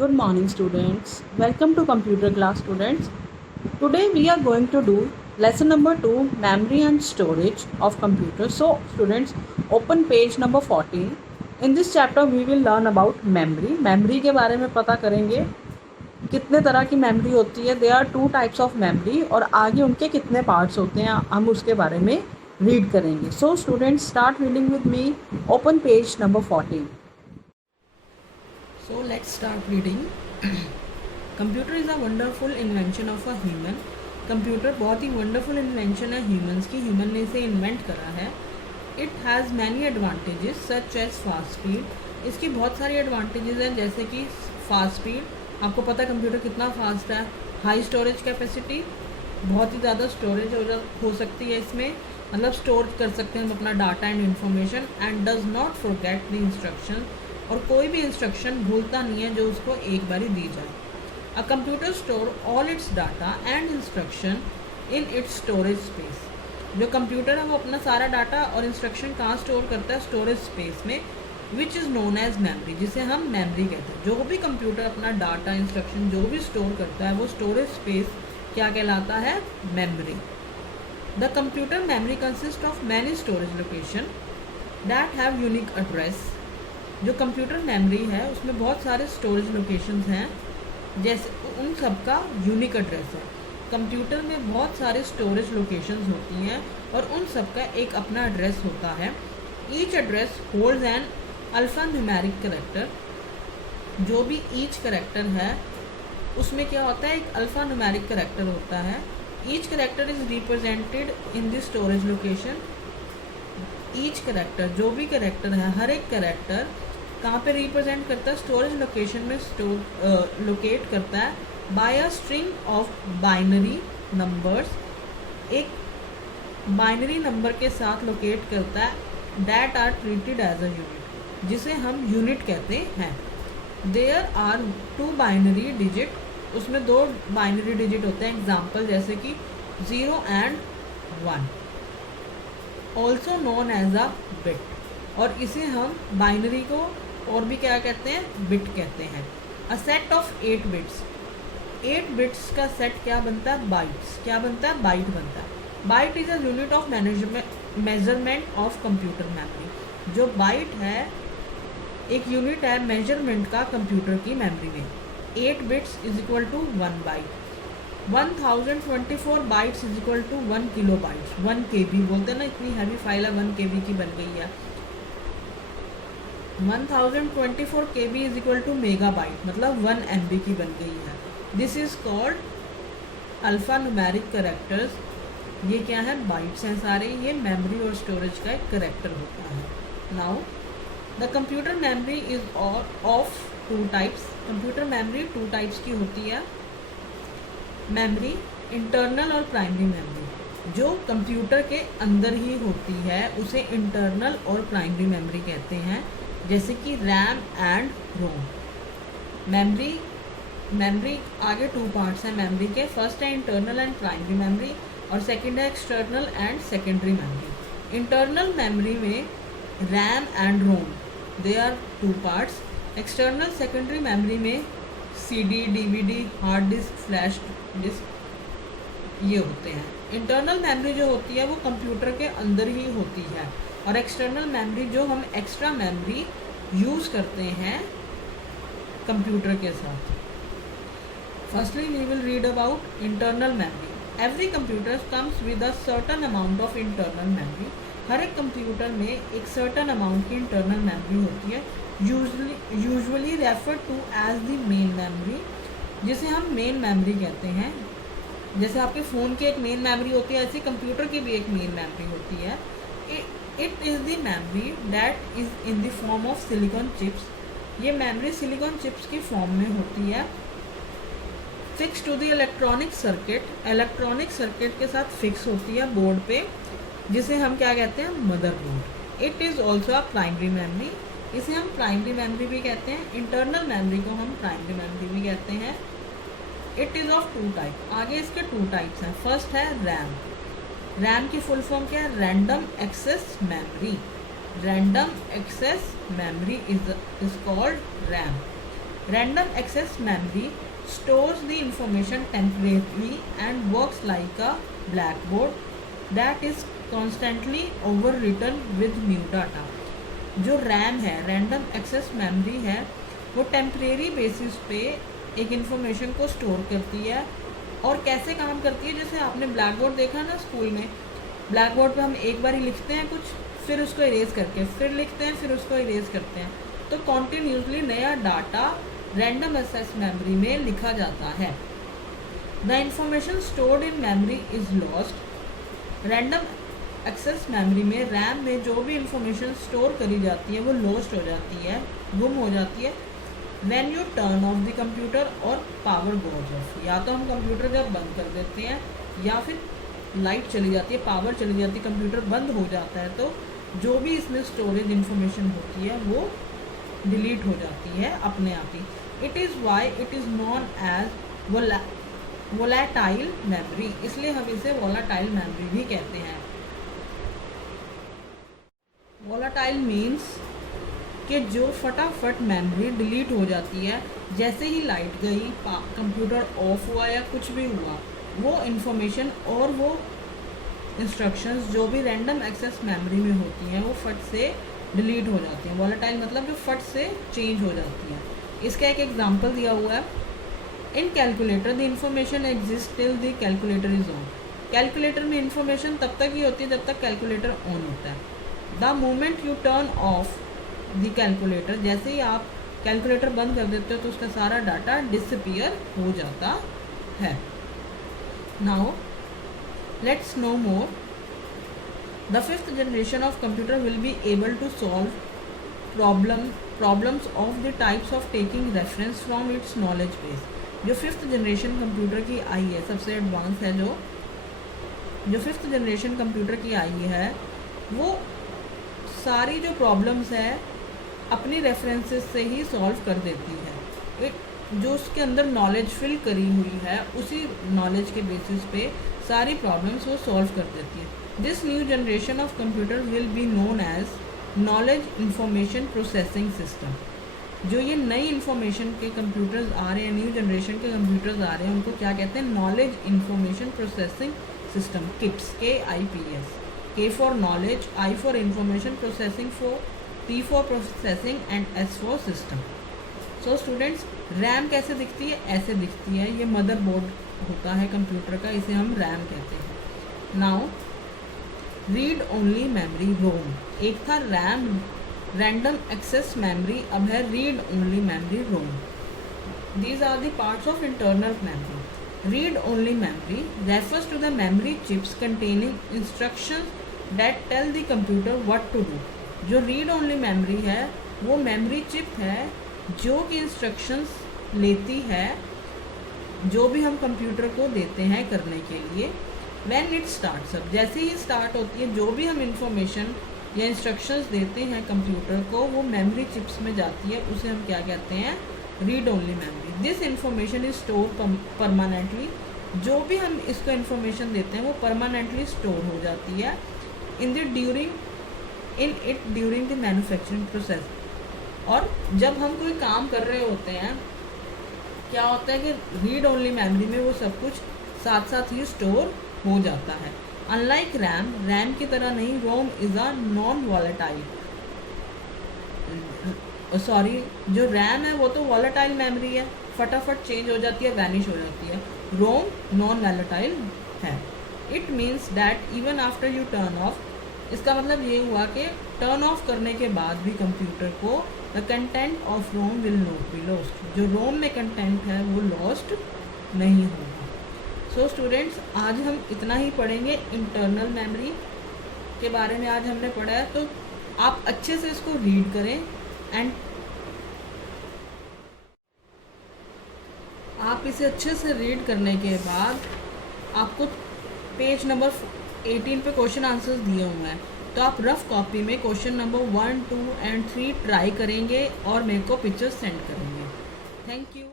Good morning, students. Welcome to computer class, students. Today we are going to do lesson number 2, memory and storage of computer. So, students, open page number 14. In this chapter we will learn about memory. Memory के बारे में पता करेंगे कितने तरह की memory होती है. There are 2 types of memory और आगे उनके कितने पार्ट्स होते हैं हम उसके बारे में रीड करेंगे. So students, start reading with me. Open page number 14. So let's start reading. Computer is a wonderful invention of a human. Computer बहुत ही वंडरफुल इन्वेंशन है ह्यूमंस की. ह्यूमन ने इसे इन्वेंट करा है. It has many advantages such as fast speed. इसकी बहुत सारी एडवांटेजेस हैं जैसे कि फास्ट स्पीड. आपको पता है कंप्यूटर कितना फास्ट है. हाई स्टोरेज कैपेसिटी, बहुत ही ज़्यादा स्टोरेज हो सकती है इसमें, मतलब स्टोर कर सकते हैं हम अपना data and information. And does not forget the instruction, और कोई भी इंस्ट्रक्शन भूलता नहीं है जो उसको एक बारी दी जाए. A computer store all it's data and instruction in its storage space. जो कंप्यूटर है वो अपना सारा डाटा और इंस्ट्रक्शन कहाँ स्टोर करता है? स्टोरेज स्पेस में, which is known as memory, जिसे हम मेमरी कहते हैं. जो भी कंप्यूटर अपना डाटा इंस्ट्रक्शन जो भी स्टोर करता है वो स्टोरेज स्पेस क्या कहलाता है? Memory. The computer memory consist of many storage location that have unique address. जो कंप्यूटर मेमोरी है उसमें बहुत सारे स्टोरेज लोकेशंस हैं, जैसे उन सब का यूनिक एड्रेस है. कंप्यूटर में बहुत सारे स्टोरेज लोकेशंस होती हैं और उन सब का एक अपना एड्रेस होता है. Each address holds N alpha numeric character. जो भी ईच कैरेक्टर है उसमें क्या होता है? एक अल्फा न्यूमेरिक कैरेक्टर होता है. Each character is represented in the storage location. Each character, जो भी कैरेक्टर है, हर एक कैरेक्टर कहाँ पे रिप्रेजेंट करता है? स्टोरेज लोकेशन में लोकेट करता है by a string of binary numbers. एक बाइनरी नंबर के साथ लोकेट करता है that are treated as a unit, जिसे हम यूनिट कहते हैं. There are 2 binary digit. उसमें 2 बाइनरी डिजिट होते हैं. एग्जाम्पल जैसे कि 0 and 1, also known as a bit. और इसे हम बाइनरी को और भी क्या कहते हैं? बिट कहते हैं. A set of 8 bits. 8 bits का सेट क्या बनता है? बाइट्स. क्या बनता है? बाइट बनता है. Byte is a unit of measurement of computer memory. जो बाइट है एक यूनिट है मेजरमेंट का कंप्यूटर की मेमोरी में. 8 bits is equal to 1 byte. 1024 bytes is equal to 1 kilo bytes. 1 KB बोलते हैं ना, इतनी हैवी फाइल है 1 KB की बन गई है. 1024 KB is equal to mega bite, मतलब 1 MB की बन गई है. This is called alpha numeric characters. ये क्या है? बाइट्स हैं सारे. ये मेमोरी और स्टोरेज का एक करेक्टर होता है. Now the computer memory is of 2 types. Computer memory 2 types की होती है. मेमोरी इंटरनल और प्राइमरी मेमोरी. जो कंप्यूटर के अंदर ही होती है उसे इंटरनल और प्राइमरी मेमोरी कहते हैं, जैसे कि रैम एंड रोम. मेमोरी आगे 2 पार्ट्स हैं मेमोरी के. फर्स्ट है इंटरनल एंड प्राइमरी मेमोरी और सेकंड है external and secondary memory. Internal memory में RAM and ROM, they are 2 parts. External secondary memory में CD, DVD, hard disk, flash disk ये होते हैं. इंटरनल मेमोरी जो होती है वो कंप्यूटर के अंदर ही होती है, और एक्सटर्नल मेमोरी जो हम एक्स्ट्रा मेमोरी यूज़ करते हैं कंप्यूटर के साथ. Firstly we will read about internal memory. Every computer comes with a certain amount of internal memory. हर एक कंप्यूटर में एक सर्टन अमाउंट की इंटरनल मेमोरी होती है, usually refer to as the main memory, जिसे हम मेन मेमोरी कहते हैं. जैसे आपके फ़ोन की एक मेन मेमोरी होती है, ऐसे कंप्यूटर की भी एक मेन मेमोरी होती है. It is the memory that is in the form of silicon chips. ये मेमोरी सिलिकॉन चिप्स की फॉर्म में होती है. Fix to the electronic circuit. Electronic circuit के साथ फिक्स होती है बोर्ड पे, जिसे हम क्या कहते हैं? Motherboard. It is also a primary memory. इसे हम प्राइमरी मेमोरी भी कहते हैं. इंटरनल मेमोरी को हम प्राइमरी मेमोरी भी कहते हैं. It is of 2 type. आगे इसके 2 टाइप्स हैं. फर्स्ट है रैम. रैम की फुल फॉर्म क्या है? Random access memory. Random access memory is called RAM. Random access memory stores the information temporarily and works like a blackboard that is constantly overwritten with new data. जो RAM है, random access memory है, वो temporary basis पे एक information को store करती है। और कैसे काम करती है, जैसे आपने ब्लैक बोर्ड देखा ना स्कूल में, ब्लैक बोर्ड पे हम एक बार ही लिखते हैं कुछ, फिर उसको इरेज करके फिर लिखते हैं, फिर उसको इरेज करते हैं, तो कॉन्टीन्यूसली नया डाटा रैंडम एक्सेस मेमोरी में लिखा जाता है। The information stored in memory is lost. Random access memory में, रैम में जो भी इंफॉर्मेशन स्टोर करी जाती है वो लॉस्ट हो जाती है, गुम हो जाती है। When U turn off the computer और पावर गोज ऑफ, या तो हम कंप्यूटर जब बंद कर देते हैं या फिर लाइट चली जाती है, पावर चली जाती है, कंप्यूटर बंद हो जाता है, तो जो भी इसमें स्टोरेज इंफॉर्मेशन होती है वो डिलीट हो जाती है अपने आप ही। It is why it is non as volatile memory, इसलिए हम इसे वोलेटाइल मेमोरी भी कहते हैं। वोलेटाइल मीन्स कि जो फटाफट मेमोरी डिलीट हो जाती है, जैसे ही लाइट गई, कंप्यूटर ऑफ हुआ या कुछ भी हुआ, वो इन्फॉर्मेशन और वो इंस्ट्रक्शंस जो भी रैंडम एक्सेस मेमोरी में होती हैं वो फट से डिलीट हो जाती हैं। वोलेटाइल मतलब जो फट से चेंज हो जाती है। इसका एक एग्जांपल दिया हुआ है, in calculator the information exist till the calculator is on. Calculator में इंफॉर्मेशन तब तक ही होती है जब तक कैलकुलेटर ऑन होता है। The moment U turn off the calculator, जैसे ही आप कैलकुलेटर बंद कर देते हो तो उसका सारा डाटा डिसअपियर हो जाता है। Now let's no more. The fifth generation of computer will be able to solve problems of the types of taking reference from its knowledge base। जो फिफ्थ जनरेशन कंप्यूटर की आई है, सबसे एडवांस है, जो fifth generation computer की आई है, वो सारी जो प्रॉब्लम्स है अपनी रेफरेंसेस से ही सॉल्व कर देती है। एक जो उसके अंदर नॉलेज फिल करी हुई है, उसी नॉलेज के बेसिस पे सारी प्रॉब्लम्स वो सॉल्व कर देती है। This new generation of computer will be known as knowledge information processing system. जो ये नई इंफॉर्मेशन के कंप्यूटर्स आ रहे हैं, न्यू जनरेशन के कंप्यूटर्स आ रहे हैं, उनको क्या कहते हैं? Knowledge information processing system, KIPS, KIPS। K for knowledge, I for information processing, P for processing and S for system. So students, RAM कैसे दिखती है? ऐसे दिखती है। ये मदरबोर्ड होता है कंप्यूटर का, इसे हम रैम कहते हैं। Now read only memory, ROM. एक था रैम, रैंडम एक्सेस मेमोरी, अब है read only memory, ROM. These are the parts of internal memory. Read-only memory refers to the memory chips containing instructions that tell the computer what to do. जो read-only memory है वो memory chip है जो कि instructions लेती है जो भी हम कंप्यूटर को देते हैं करने के लिए। When it starts up, जैसे ही स्टार्ट होती है, जो भी हम इंफॉर्मेशन या इंस्ट्रक्शंस देते हैं कंप्यूटर को, वो मेमोरी चिप्स में जाती है, उसे हम क्या कहते हैं? Read only memory. This information is store permanently. जो भी हम इसको इंफॉर्मेशन देते हैं वो परमानेंटली स्टोर हो जाती है ड्यूरिंग द मैन्युफैक्चरिंग प्रोसेस। और जब हम कोई काम कर रहे होते हैं, क्या होता है कि रीड ओनली मेमोरी में वो सब कुछ साथ साथ ही स्टोर हो जाता है। अनलाइक रैम, रैम की तरह नहीं, ROM is a non volatile, sorry, जो रैम है वो तो वॉलेटाइल मेमोरी है, फटाफट चेंज हो जाती है, वैनिश हो जाती है। रोम नॉन वॉलेटाइल है। It means that even after U turn off, इसका मतलब ये हुआ कि टर्न ऑफ करने के बाद भी कंप्यूटर को the content of ROM will not be lost. जो रोम में कंटेंट है वो लॉस्ट नहीं होगा। सो स्टूडेंट्स, आज हम इतना ही पढ़ेंगे इंटरनल मेमोरी के बारे में। आज हमने पढ़ा है, तो आप अच्छे से इसको रीड करें एंड आप इसे अच्छे से रीड करने के बाद आपको पेज नंबर 18 पे क्वेश्चन आंसर्स दिए हुए हैं, तो आप रफ कॉपी में क्वेश्चन नंबर 1, 2 एंड 3 ट्राई करेंगे और मेरे को पिक्चर्स सेंड करेंगे। Thank you.